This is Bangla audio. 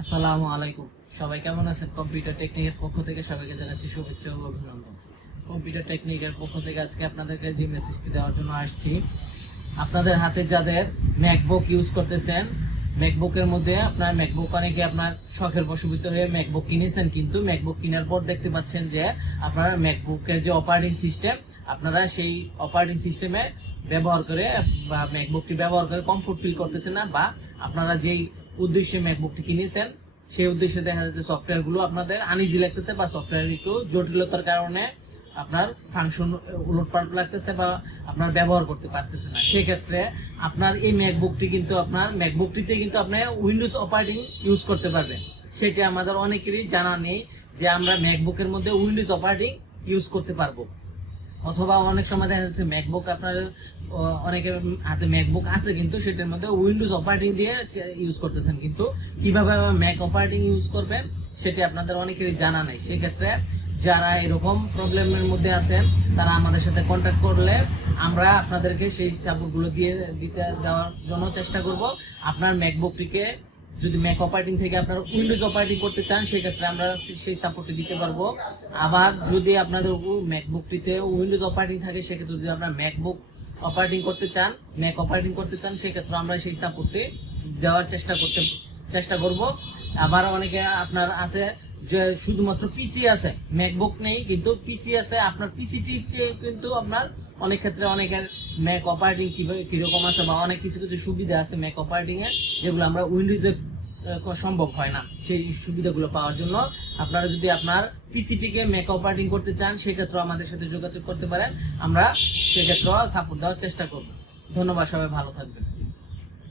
আসসালামু আলাইকুম। সবাই কেমন আছেন? কম্পিউটার টেকনিকের পক্ষ থেকে সবাইকে জানাচ্ছি শুভেচ্ছা ও অভিনন্দন। কম্পিউটার টেকনিকের পক্ষ থেকে আজকে আপনাদেরকে যে মেসেজটি দেওয়ার জন্য আসছি, আপনাদের হাতে যাদের ম্যাকবুক ইউজ করতেছেন, ম্যাকবুকের মধ্যে আপনার ম্যাকবুক অনেকে আপনার শখের বশবর্তী হয়ে ম্যাকবুক কিনেছেন, কিন্তু ম্যাকবুক কেনার পর দেখতে পাচ্ছেন যে আপনারা ম্যাকবুকের যে অপারেটিং সিস্টেম, আপনারা সেই অপারেটিং সিস্টেমে ব্যবহার করে বা ম্যাকবুকটি ব্যবহার করে কমফোর্ট ফিল করতেছেন না, বা আপনারা যেই উদ্দেশ্যে ম্যাকবুকটি কিনেছেন সেই উদ্দেশ্যে দেখা যাচ্ছে সফটওয়্যারগুলো আপনাদের আনইজি লাগতেছে, বা সফটওয়্যার একটু জটিলতার কারণে আপনার ফাংশন উলটপালট লাগতেছে বা আপনার ব্যবহার করতে পারতেছে না। সেক্ষেত্রে আপনার এই ম্যাকবুকটি কিন্তু আপনার ম্যাকবুকটিতে কিন্তু আপনি উইন্ডোজ অপারেটিং ইউজ করতে পারবেন। সেটি আমাদের অনেকেরই জানা নেই যে আমরা ম্যাকবুকের মধ্যে উইন্ডোজ অপারেটিং ইউজ করতে পারবো। অথবা অনেক সময় দেখা যাচ্ছে ম্যাকবুক আপনার অনেকের হাতে ম্যাকবুক আছে কিন্তু সেটার মধ্যে উইন্ডোজ অপারেটিং দিয়ে ইউজ করতেছেন, কিন্তু কিভাবে ম্যাক অপারেটিং ইউজ করবেন সেটি আপনাদের অনেকেরই জানা নেই। সেক্ষেত্রে যারা এরকম প্রবলেমের মধ্যে আছেন তারা আমাদের সাথে কন্ট্যাক্ট করলে আমরা আপনাদেরকে সেই সাপোর্টগুলো দেওয়ার জন্য চেষ্টা করব। আপনার ম্যাকবুকটিকে যদি ম্যাক অপারেটিং থেকে আপনারা উইন্ডোজ অপারেটিং করতে চান সেক্ষেত্রে আমরা সেই সাপোর্টটি দিতে পারবো। আবার যদি আপনাদের ম্যাকবুকটিতে উইন্ডোজ অপারেটিং থাকে সেক্ষেত্রে যদি আপনারা ম্যাকবুক অপারেটিং করতে চান, ম্যাক অপারেটিং করতে চান, সেক্ষেত্রে আমরা সেই সাপোর্টটি দেওয়ার চেষ্টা করব। আবার অনেকে আপনার আছে যে শুধুমাত্র পিসি আছে, ম্যাকবুক নেই কিন্তু পিসি আছে, আপনার পিসিটিতে কিন্তু আপনার অনেক ক্ষেত্রে অনেকের ম্যাক অপারেটিং কিরকম আছে বা অনেক কিছু কিছু সুবিধা আছে ম্যাক অপারেটিং এ যেগুলো আমরা উইন্ডোজে সম্ভব হয় না। সেই সুবিধাগুলো পাওয়ার জন্য আপনারা যদি আপনার পিসিটিকে ম্যাক অপারেটিং করতে চান সেক্ষেত্রে আমাদের সাথে যোগাযোগ করতে পারেন, আমরা সেক্ষেত্রে সাপোর্ট দেওয়ার চেষ্টা করব। ধন্যবাদ, সবাই ভালো থাকবেন।